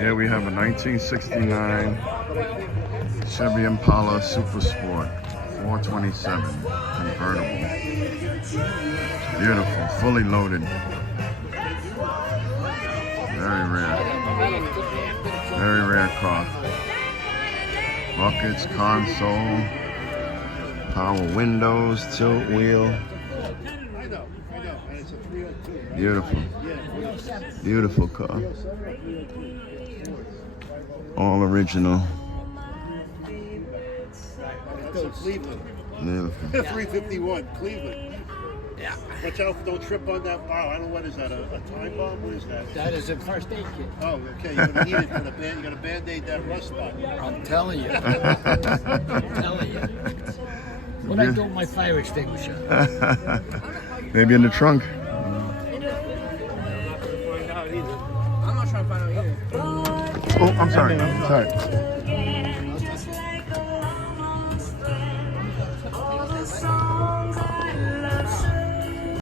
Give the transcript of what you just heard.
Here we have a 1969 Chevy Impala Super Sport 427 convertible. Beautiful, fully loaded. Very rare. Very rare car. Buckets, console, power windows, tilt wheel. Beautiful. Beautiful car. All original. Cleveland. Beautiful. 351, Cleveland. Yeah. Watch out, don't trip on that. Wow, I don't know, what is that, a time bomb? What is that? That is a first aid kit. Oh, okay, you're gonna need it for the band. You're gonna band-aid that rust spot. I'm telling you. I'm telling you. What I do with my fire extinguisher? Maybe in the trunk. I'm not trying to find out either. Oh, I'm sorry. I'm sorry.